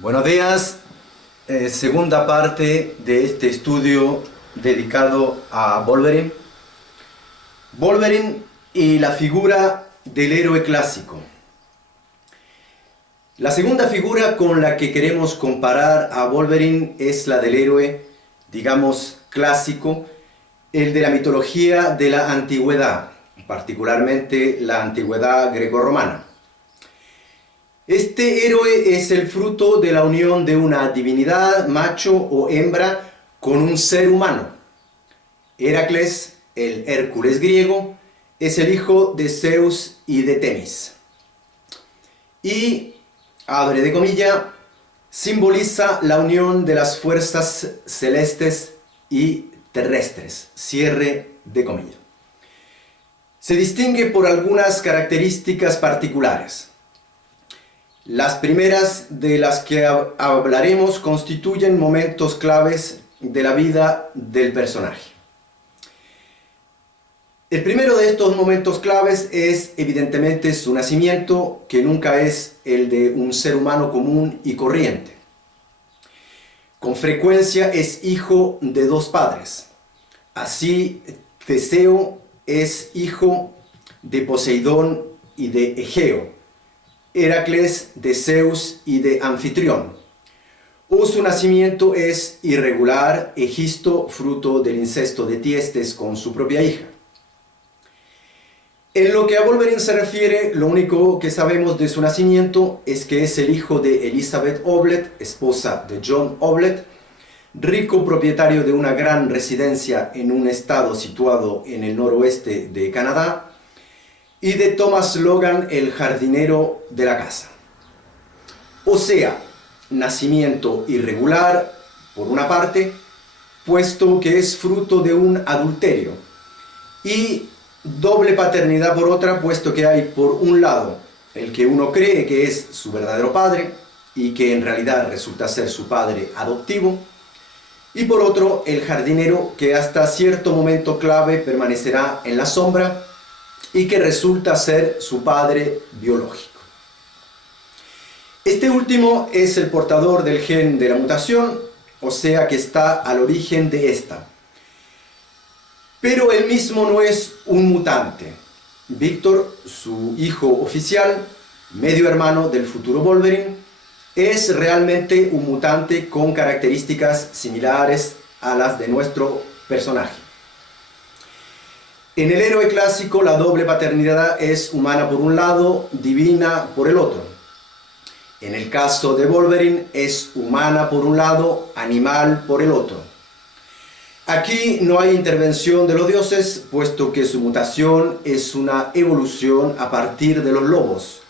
Buenos días, segunda parte de este estudio dedicado a Wolverine. Wolverine y la figura del héroe clásico. La segunda figura con la que queremos comparar a Wolverine es la del héroe, digamos, clásico, el de la mitología de la antigüedad, particularmente la antigüedad grecorromana. Este héroe es el fruto de la unión de una divinidad, macho o hembra, con un ser humano. Heracles, el Hércules griego, es el hijo de Zeus y de Temis. Y, abre de comilla, simboliza la unión de las fuerzas celestes y terrestres, cierre de comilla. Se distingue por algunas características particulares. Las primeras de las que hablaremos constituyen momentos claves de la vida del personaje. El primero de estos momentos claves es evidentemente su nacimiento, que nunca es el de un ser humano común y corriente. Con frecuencia es hijo de dos padres. Así, Teseo es hijo de Poseidón y de Egeo, Heracles de Zeus y de Anfitrión. O su nacimiento es irregular, Egisto, fruto del incesto de Tiestes con su propia hija. En lo que a Wolverine se refiere, lo único que sabemos de su nacimiento es que es el hijo de Elizabeth Oblet, esposa de John Oblet, rico propietario de una gran residencia en un estado situado en el noroeste de Canadá, y de Thomas Logan, el jardinero de la casa. O sea, nacimiento irregular, por una parte, puesto que es fruto de un adulterio, y doble paternidad por otra, puesto que hay por un lado el que uno cree que es su verdadero padre, y que en realidad resulta ser su padre adoptivo, y por otro el jardinero que hasta cierto momento clave permanecerá en la sombra, y que resulta ser su padre biológico. Este último es el portador del gen de la mutación, o sea que está al origen de esta. Pero él mismo no es un mutante. Víctor, su hijo oficial, medio hermano del futuro Wolverine, es realmente un mutante con características similares a las de nuestro personaje. En el héroe clásico, la doble paternidad es humana por un lado, divina por el otro. En el caso de Wolverine, es humana por un lado, animal por el otro. Aquí no hay intervención de los dioses, puesto que su mutación es una evolución a partir de los lobos.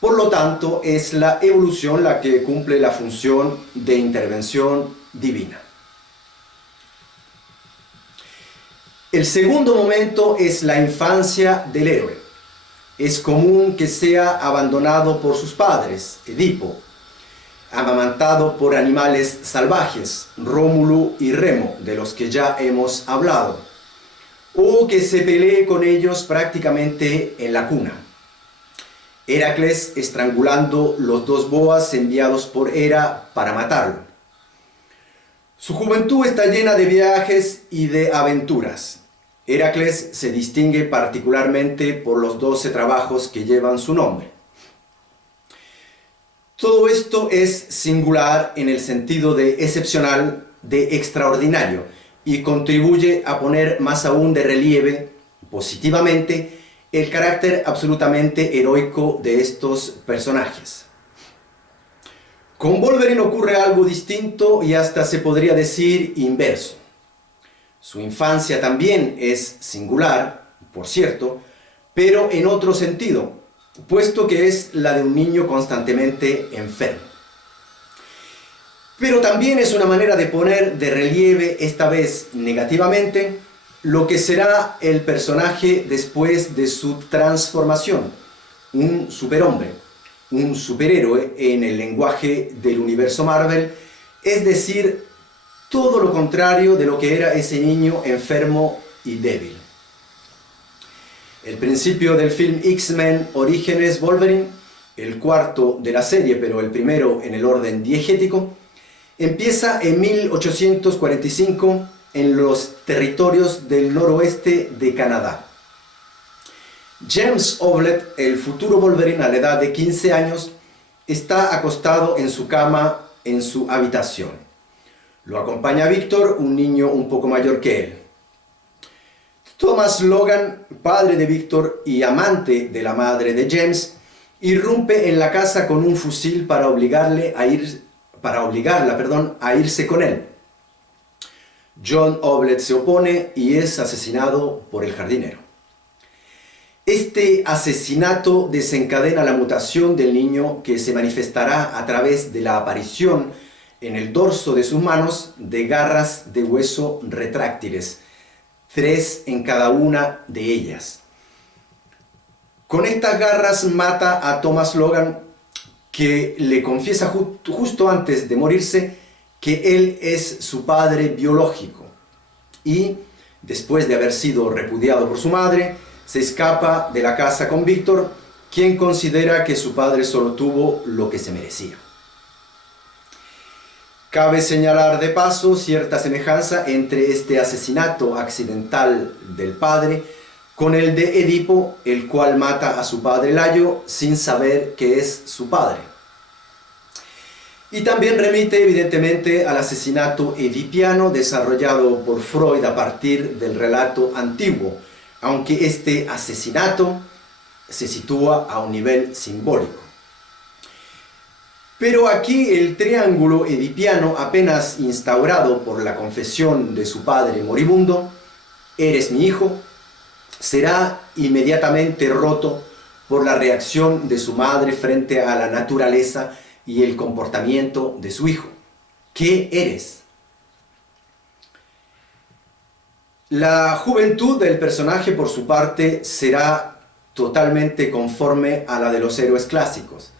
Por lo tanto, es la evolución la que cumple la función de intervención divina. El segundo momento es la infancia del héroe. Es común que sea abandonado por sus padres, Edipo, amamantado por animales salvajes, Rómulo y Remo, de los que ya hemos hablado, o que se pelee con ellos prácticamente en la cuna. Heracles estrangulando los dos boas enviados por Hera para matarlo. Su juventud está llena de viajes y de aventuras. Heracles se distingue particularmente por los 12 trabajos que llevan su nombre. Todo esto es singular en el sentido de excepcional, de extraordinario, y contribuye a poner más aún de relieve, positivamente, el carácter absolutamente heroico de estos personajes. Con Wolverine ocurre algo distinto y hasta se podría decir inverso. Su infancia también es singular, por cierto, pero en otro sentido, puesto que es la de un niño constantemente enfermo. Pero también es una manera de poner de relieve, esta vez negativamente, lo que será el personaje después de su transformación, un superhombre, un superhéroe en el lenguaje del universo Marvel, es decir, todo lo contrario de lo que era ese niño enfermo y débil. El principio del film X-Men Orígenes Wolverine el cuarto de la serie, pero el primero en el orden diegético, empieza en 1845 en los territorios del noroeste de Canadá. James Oblet, el futuro Wolverine a la edad de 15 años, está acostado en su cama en su habitación. Lo acompaña Victor, un niño un poco mayor que él. Thomas Logan, padre de Victor y amante de la madre de James, irrumpe en la casa con un fusil para obligarla a irse con él. John Oblet se opone y es asesinado por el jardinero. Este asesinato desencadena la mutación del niño, que se manifestará a través de la aparición en el dorso de sus manos de garras de hueso retráctiles, 3 en cada una de ellas. Con estas garras mata a Thomas Logan, que le confiesa justo antes de morirse que él es su padre biológico, y después de haber sido repudiado por su madre, se escapa de la casa con Victor, quien considera que su padre solo tuvo lo que se merecía. Cabe señalar de paso cierta semejanza entre este asesinato accidental del padre con el de Edipo, el cual mata a su padre Layo sin saber que es su padre. Y también remite evidentemente al asesinato edipiano desarrollado por Freud a partir del relato antiguo, aunque este asesinato se sitúa a un nivel simbólico. Pero aquí el triángulo edipiano, apenas instaurado por la confesión de su padre moribundo, «Eres mi hijo», será inmediatamente roto por la reacción de su madre frente a la naturaleza y el comportamiento de su hijo. ¿Qué eres? La juventud del personaje, por su parte, será totalmente conforme a la de los héroes clásicos,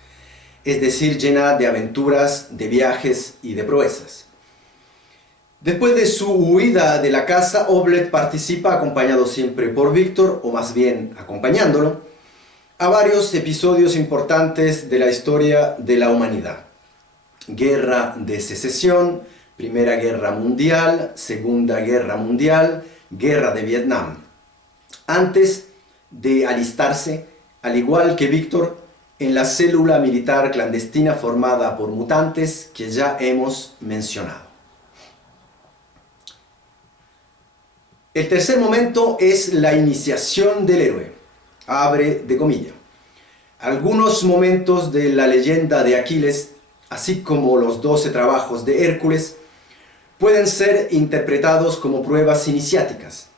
es decir, llena de aventuras, de viajes y de proezas. Después de su huida de la casa, Oblet participa, acompañado siempre por Victor, o más bien acompañándolo, a varios episodios importantes de la historia de la humanidad. Guerra de Secesión, Primera Guerra Mundial, Segunda Guerra Mundial, Guerra de Vietnam. Antes de alistarse, al igual que Victor, en la célula militar clandestina formada por mutantes que ya hemos mencionado. El tercer momento es la iniciación del héroe. Abre de comillas. Algunos momentos de la leyenda de Aquiles, así como los 12 trabajos de Hércules, pueden ser interpretados como pruebas iniciáticas.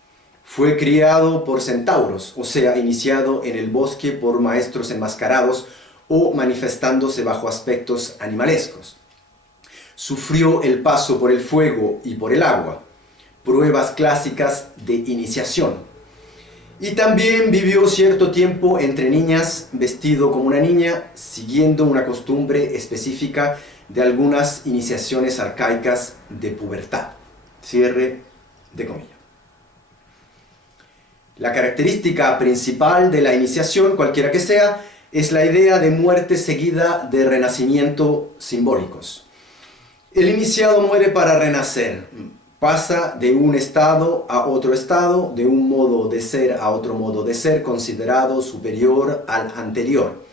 Fue criado por centauros, o sea, iniciado en el bosque por maestros enmascarados o manifestándose bajo aspectos animalescos. Sufrió el paso por el fuego y por el agua, pruebas clásicas de iniciación. Y también vivió cierto tiempo entre niñas, vestido como una niña, siguiendo una costumbre específica de algunas iniciaciones arcaicas de pubertad. Cierre de comillas. La característica principal de la iniciación, cualquiera que sea, es la idea de muerte seguida de renacimiento simbólicos. El iniciado muere para renacer. Pasa de un estado a otro estado, de un modo de ser a otro modo de ser, considerado superior al anterior,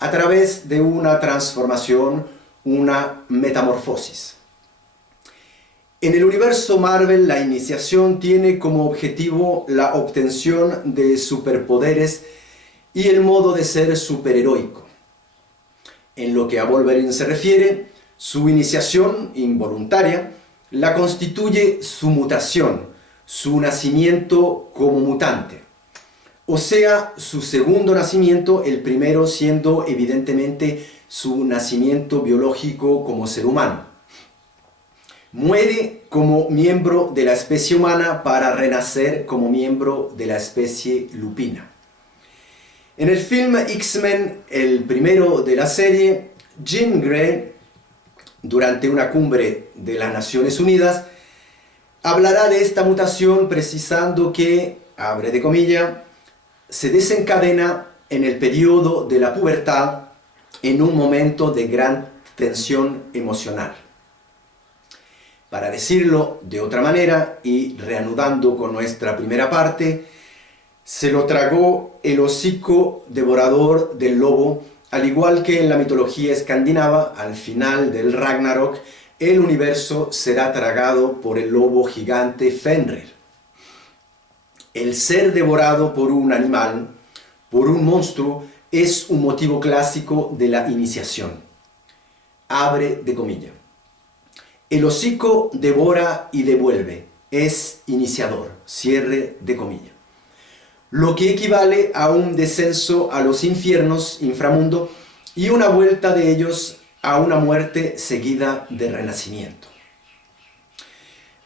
a través de una transformación, una metamorfosis. En el universo Marvel, la iniciación tiene como objetivo la obtención de superpoderes y el modo de ser superheroico. En lo que a Wolverine se refiere, su iniciación involuntaria la constituye su mutación, su nacimiento como mutante. O sea, su segundo nacimiento, el primero siendo evidentemente su nacimiento biológico como ser humano. Muere como miembro de la especie humana para renacer como miembro de la especie lupina. En el film X-Men, el primero de la serie, Jean Grey, durante una cumbre de las Naciones Unidas, hablará de esta mutación precisando que, abre de comillas, se desencadena en el periodo de la pubertad en un momento de gran tensión emocional. Para decirlo de otra manera y reanudando con nuestra primera parte, se lo tragó el hocico devorador del lobo, al igual que en la mitología escandinava, al final del Ragnarok, el universo será tragado por el lobo gigante Fenrir. El ser devorado por un animal, por un monstruo, es un motivo clásico de la iniciación. Abre de comillas. El hocico devora y devuelve, es iniciador, cierre de comillas. Lo que equivale a un descenso a los infiernos, inframundo, y una vuelta de ellos a una muerte seguida de renacimiento.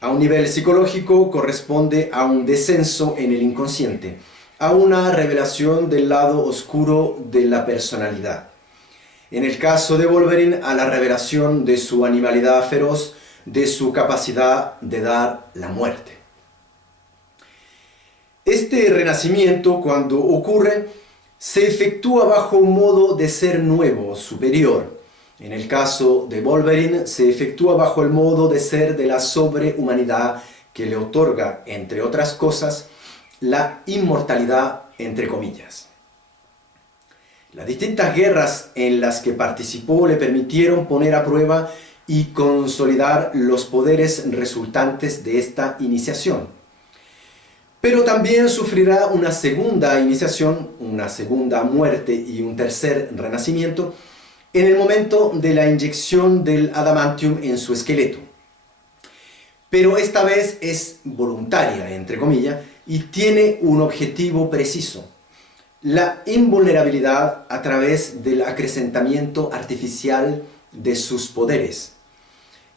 A un nivel psicológico corresponde a un descenso en el inconsciente, a una revelación del lado oscuro de la personalidad. En el caso de Wolverine, a la revelación de su animalidad feroz, de su capacidad de dar la muerte. Este renacimiento, cuando ocurre, se efectúa bajo un modo de ser nuevo, superior. En el caso de Wolverine, se efectúa bajo el modo de ser de la sobrehumanidad que le otorga, entre otras cosas, la inmortalidad, entre comillas. Las distintas guerras en las que participó le permitieron poner a prueba y consolidar los poderes resultantes de esta iniciación. Pero también sufrirá una segunda iniciación, una segunda muerte y un tercer renacimiento en el momento de la inyección del adamantium en su esqueleto. Pero esta vez es voluntaria, entre comillas, y tiene un objetivo preciso: la invulnerabilidad a través del acrecentamiento artificial de sus poderes.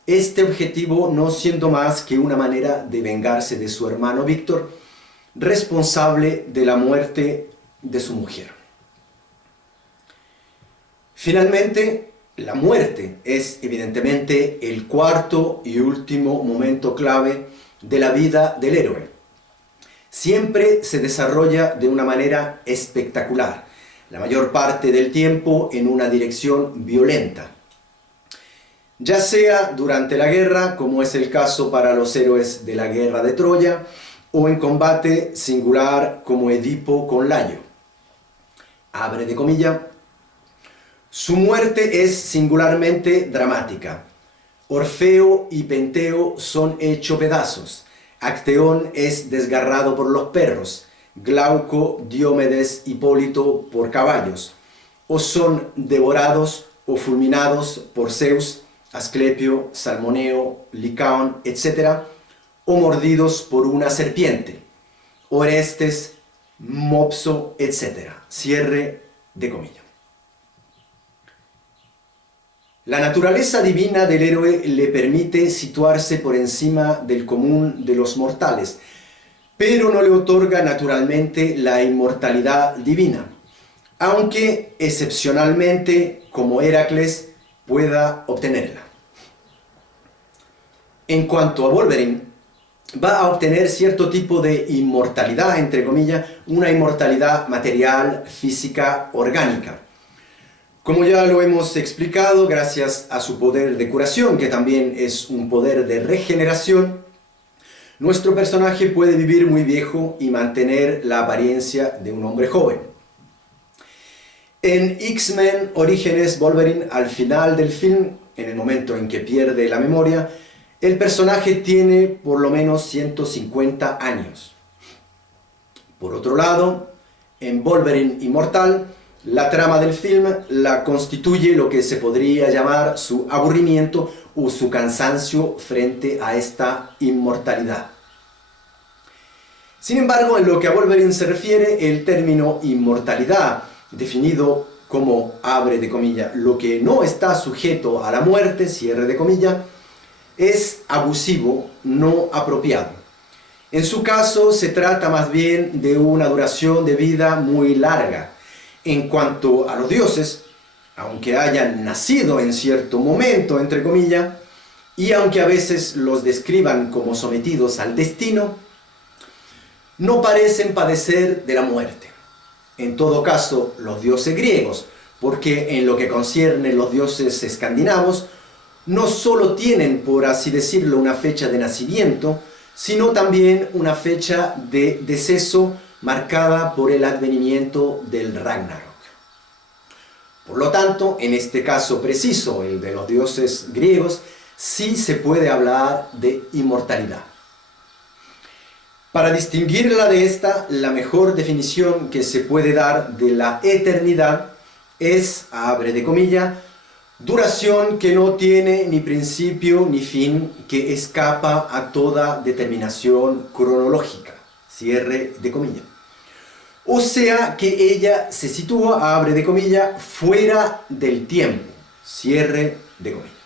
Este objetivo no siendo más que una manera de vengarse de su hermano Víctor, responsable de la muerte de su mujer. Finalmente, la muerte es evidentemente el cuarto y último momento clave de la vida del héroe. Siempre se desarrolla de una manera espectacular, la mayor parte del tiempo en una dirección violenta. Ya sea durante la guerra, como es el caso para los héroes de la guerra de Troya, o en combate singular como Edipo con Layo. Abre de comillas. Su muerte es singularmente dramática. Orfeo y Penteo son hechos pedazos. Acteón es desgarrado por los perros. Glauco, Diomedes, Hipólito por caballos. O son devorados o fulminados por Zeus, Asclepio, Salmoneo, Licaón, etc., o mordidos por una serpiente, Orestes, Mopso, etc. Cierre de comillas. La naturaleza divina del héroe le permite situarse por encima del común de los mortales, pero no le otorga naturalmente la inmortalidad divina, aunque excepcionalmente, como Heracles, pueda obtenerla. En cuanto a Wolverine, va a obtener cierto tipo de inmortalidad, entre comillas, una inmortalidad material, física, orgánica. Como ya lo hemos explicado, gracias a su poder de curación, que también es un poder de regeneración, nuestro personaje puede vivir muy viejo y mantener la apariencia de un hombre joven. En X-Men Orígenes Wolverine, al final del film, en el momento en que pierde la memoria, el personaje tiene por lo menos 150 años. Por otro lado, en Wolverine Inmortal, la trama del film la constituye lo que se podría llamar su aburrimiento o su cansancio frente a esta inmortalidad. Sin embargo, en lo que a Wolverine se refiere, el término inmortalidad, definido como, abre de comillas, lo que no está sujeto a la muerte, cierre de comillas, es abusivo, no apropiado. En su caso, se trata más bien de una duración de vida muy larga. En cuanto a los dioses, aunque hayan nacido en cierto momento, entre comillas, y aunque a veces los describan como sometidos al destino, no parecen padecer de la muerte. En todo caso, los dioses griegos, porque en lo que concierne los dioses escandinavos, no solo tienen, por así decirlo, una fecha de nacimiento, sino también una fecha de deceso marcada por el advenimiento del Ragnarok. Por lo tanto, en este caso preciso, el de los dioses griegos, sí se puede hablar de inmortalidad. Para distinguirla de esta, la mejor definición que se puede dar de la eternidad es, abre de comillas, duración que no tiene ni principio ni fin, que escapa a toda determinación cronológica, cierre de comillas. O sea que ella se sitúa, abre de comillas, fuera del tiempo, cierre de comillas.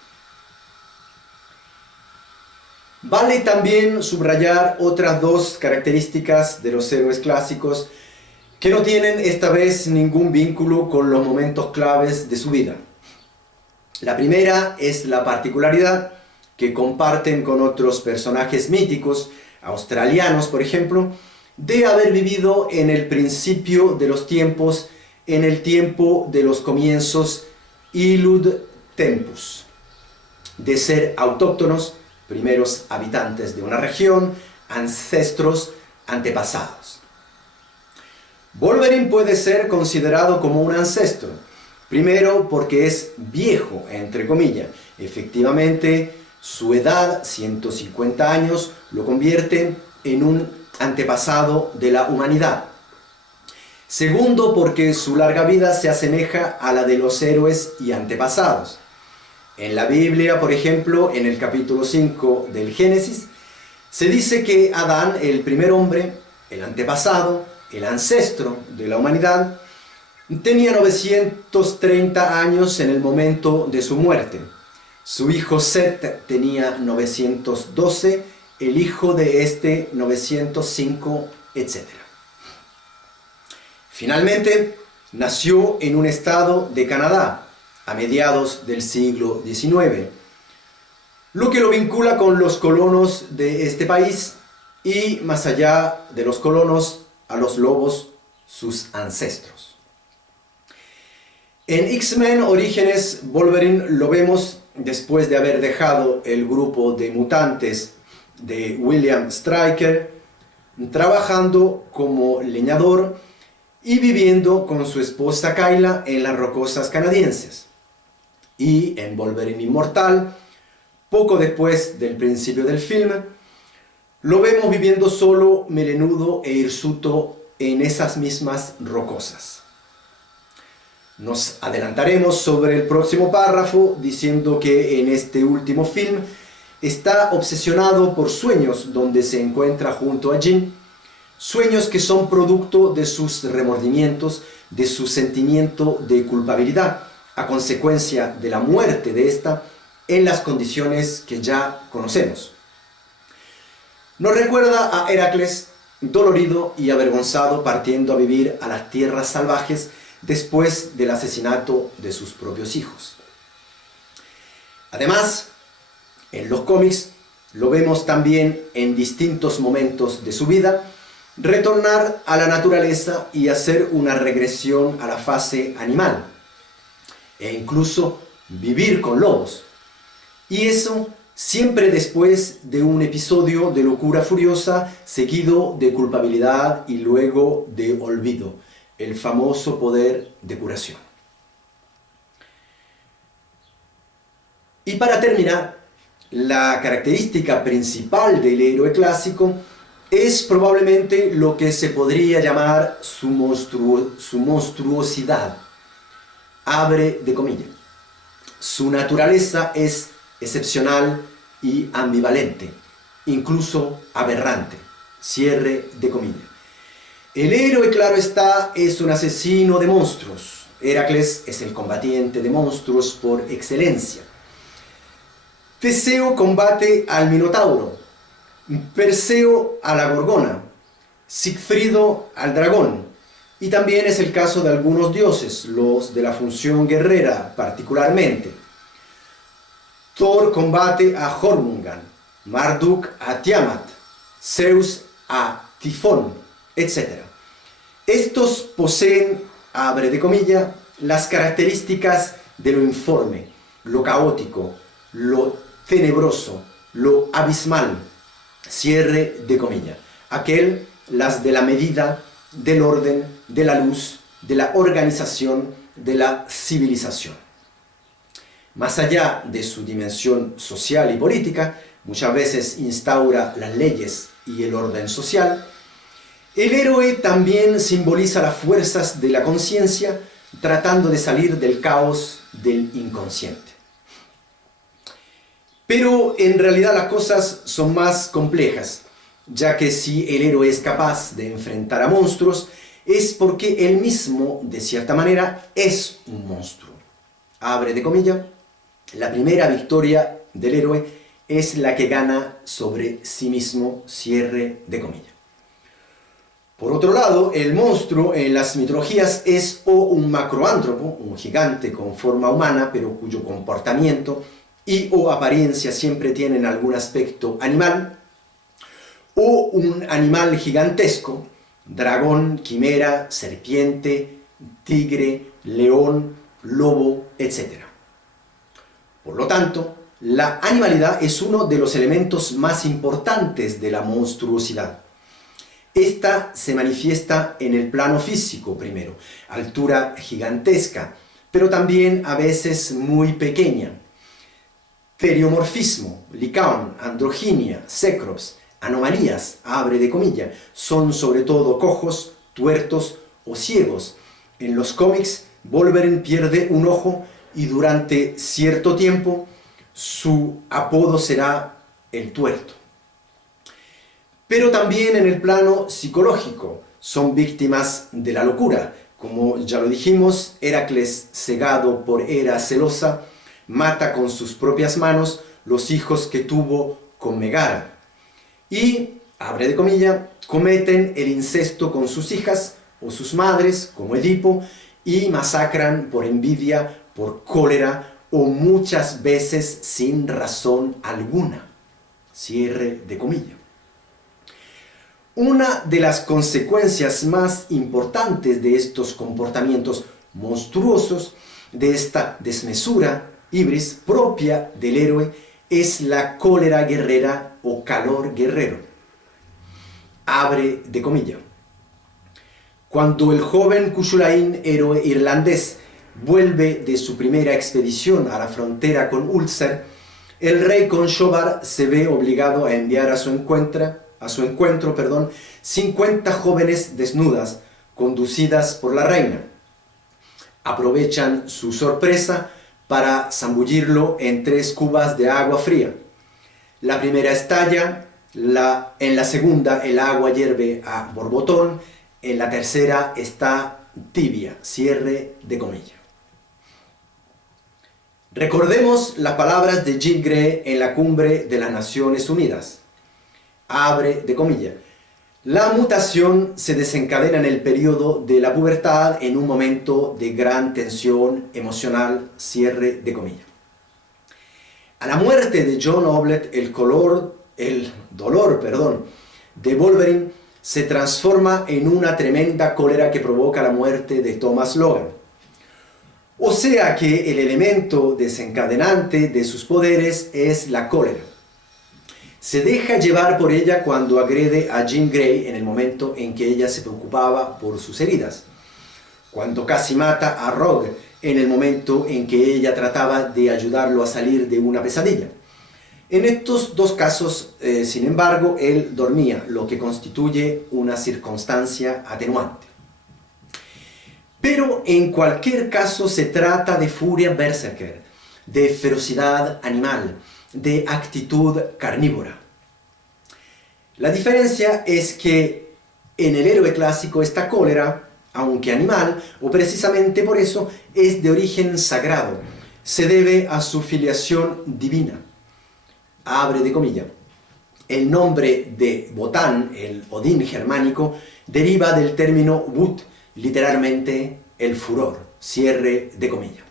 Vale también subrayar otras dos características de los héroes clásicos que no tienen esta vez ningún vínculo con los momentos claves de su vida. La primera es la particularidad que comparten con otros personajes míticos, australianos por ejemplo, de haber vivido en el principio de los tiempos, en el tiempo de los comienzos, illud tempus, de ser autóctonos, primeros habitantes de una región, ancestros, antepasados. Wolverine puede ser considerado como un ancestro, primero porque es viejo, entre comillas. Efectivamente, su edad, 150 años, lo convierte en un antepasado de la humanidad. Segundo, porque su larga vida se asemeja a la de los héroes y antepasados. En la Biblia, por ejemplo, en el capítulo 5 del Génesis, se dice que Adán, el primer hombre, el antepasado, el ancestro de la humanidad, tenía 930 años en el momento de su muerte. Su hijo Set tenía 912, el hijo de este 905, etc. Finalmente, nació en un estado de Canadá, a mediados del siglo XIX, lo que lo vincula con los colonos de este país y, más allá de los colonos, a los lobos, sus ancestros. En X-Men Orígenes, Wolverine lo vemos después de haber dejado el grupo de mutantes de William Stryker, trabajando como leñador y viviendo con su esposa Kyla en las rocosas canadienses. Y en Wolverine Inmortal, poco después del principio del filme, lo vemos viviendo solo, melenudo e hirsuto en esas mismas rocosas. Nos adelantaremos sobre el próximo párrafo diciendo que en este último film está obsesionado por sueños donde se encuentra junto a Jean, sueños que son producto de sus remordimientos, de su sentimiento de culpabilidad, a consecuencia de la muerte de esta en las condiciones que ya conocemos. Nos recuerda a Heracles, dolorido y avergonzado, partiendo a vivir a las tierras salvajes después del asesinato de sus propios hijos. Además, en los cómics lo vemos también en distintos momentos de su vida retornar a la naturaleza y hacer una regresión a la fase animal, e incluso vivir con lobos. Y eso siempre después de un episodio de locura furiosa seguido de culpabilidad y luego de olvido, el famoso poder de curación. Y para terminar, la característica principal del héroe clásico es probablemente lo que se podría llamar su monstruosidad. Abre de comillas. Su naturaleza es excepcional y ambivalente, incluso aberrante. Cierre de comillas. El héroe, claro está, es un asesino de monstruos. Heracles es el combatiente de monstruos por excelencia. Teseo combate al Minotauro, Perseo a la Gorgona, Sigfrido al dragón, y también es el caso de algunos dioses, los de la función guerrera particularmente. Thor combate a Jormungand, Marduk a Tiamat, Zeus a Tifón, etc. Estos poseen, abre de comillas, las características de lo informe, lo caótico, lo tenebroso, lo abismal, cierre de comillas. Aquel, las de la medida, del orden, de la luz, de la organización, de la civilización. Más allá de su dimensión social y política, muchas veces instaura las leyes y el orden social, el héroe también simboliza las fuerzas de la conciencia, tratando de salir del caos del inconsciente. Pero en realidad las cosas son más complejas, ya que si el héroe es capaz de enfrentar a monstruos, es porque él mismo, de cierta manera, es un monstruo. Abre de comillas, la primera victoria del héroe es la que gana sobre sí mismo, cierre de comillas. Por otro lado, el monstruo en las mitologías es o un macroántropo, un gigante con forma humana, pero cuyo comportamiento y o apariencia siempre tienen algún aspecto animal, o un animal gigantesco, dragón, quimera, serpiente, tigre, león, lobo, etc. Por lo tanto, la animalidad es uno de los elementos más importantes de la monstruosidad. Esta se manifiesta en el plano físico primero, altura gigantesca, pero también a veces muy pequeña. Teriomorfismo, licaón, androginia, cécrops, anomalías, abre de comillas, son sobre todo cojos, tuertos o ciegos. En los cómics, Wolverine pierde un ojo y durante cierto tiempo su apodo será el tuerto. Pero también en el plano psicológico son víctimas de la locura. Como ya lo dijimos, Heracles, cegado por Hera celosa, mata con sus propias manos los hijos que tuvo con Megara. Y, abre de comillas, cometen el incesto con sus hijas o sus madres, como Edipo, y masacran por envidia, por cólera o muchas veces sin razón alguna. Cierre de comillas. Una de las consecuencias más importantes de estos comportamientos monstruosos, de esta desmesura, ibris, propia del héroe, es la cólera guerrera o calor guerrero. Abre de comillas. Cuando el joven Cuchulainn, héroe irlandés, vuelve de su primera expedición a la frontera con Ulster, el rey Conchobar se ve obligado a enviar a su encuentro, 50 jóvenes desnudas, conducidas por la reina. Aprovechan su sorpresa para zambullirlo en 3 cubas de agua fría. La primera estalla, en la segunda el agua hierve a borbotón, en la tercera está tibia, cierre de comillas. Recordemos las palabras de Jean Grey en la cumbre de las Naciones Unidas. Abre de comillas. La mutación se desencadena en el periodo de la pubertad en un momento de gran tensión emocional, cierre de comillas. A la muerte de John Oblet, el dolor de Wolverine se transforma en una tremenda cólera que provoca la muerte de Thomas Logan. O sea que el elemento desencadenante de sus poderes es la cólera. Se deja llevar por ella cuando agrede a Jean Grey en el momento en que ella se preocupaba por sus heridas. Cuando casi mata a Rogue en el momento en que ella trataba de ayudarlo a salir de una pesadilla. En estos 2 casos, sin embargo, él dormía, lo que constituye una circunstancia atenuante. Pero en cualquier caso se trata de furia berserker, de ferocidad animal, de actitud carnívora. La diferencia es que en el héroe clásico esta cólera, aunque animal, o precisamente por eso, es de origen sagrado, se debe a su filiación divina. Abre de comillas. El nombre de Wotan, el Odín germánico, deriva del término Wut, literalmente el furor, cierre de comillas.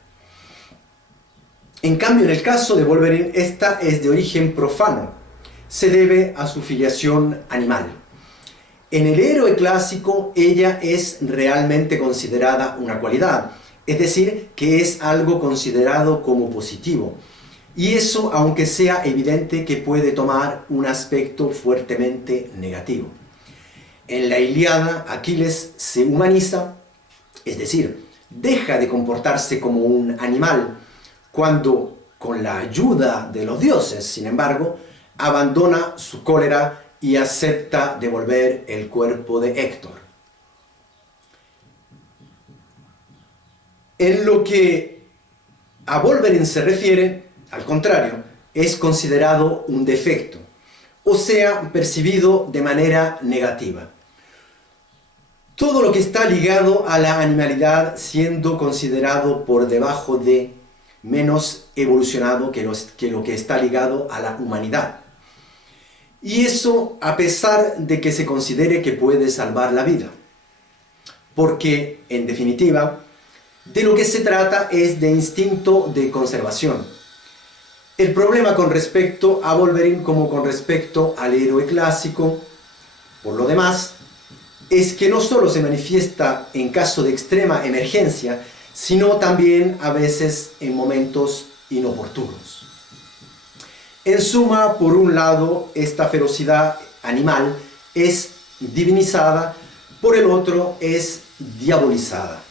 En cambio, en el caso de Wolverine, esta es de origen profano, se debe a su filiación animal. En el héroe clásico, ella es realmente considerada una cualidad, Es decir, que es algo considerado como positivo. Y eso, aunque sea evidente que puede tomar un aspecto fuertemente negativo. En la Ilíada, Aquiles se humaniza, es decir, deja de comportarse como un animal, cuando, con la ayuda de los dioses, sin embargo, abandona su cólera y acepta devolver el cuerpo de Héctor. En lo que a Wolverine se refiere, al contrario, es considerado un defecto, o sea, percibido de manera negativa. Todo lo que está ligado a la animalidad siendo considerado por debajo de, menos evolucionado que lo que está ligado a la humanidad. Y eso a pesar de que se considere que puede salvar la vida. Porque, en definitiva, de lo que se trata es de instinto de conservación. El problema con respecto a Wolverine como con respecto al héroe clásico, por lo demás, es que no solo se manifiesta en caso de extrema emergencia, sino también a veces en momentos inoportunos. En suma, por un lado, esta ferocidad animal es divinizada, por el otro es diabolizada.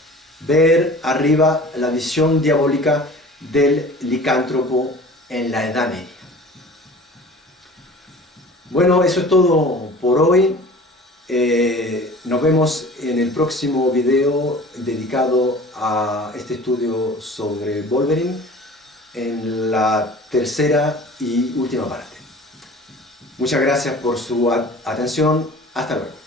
Ver arriba la visión diabólica del licántropo en la Edad Media. Bueno, eso es todo por hoy. Nos vemos en el próximo video dedicado a este estudio sobre Wolverine en la tercera y última parte. Muchas gracias por su atención. Hasta luego.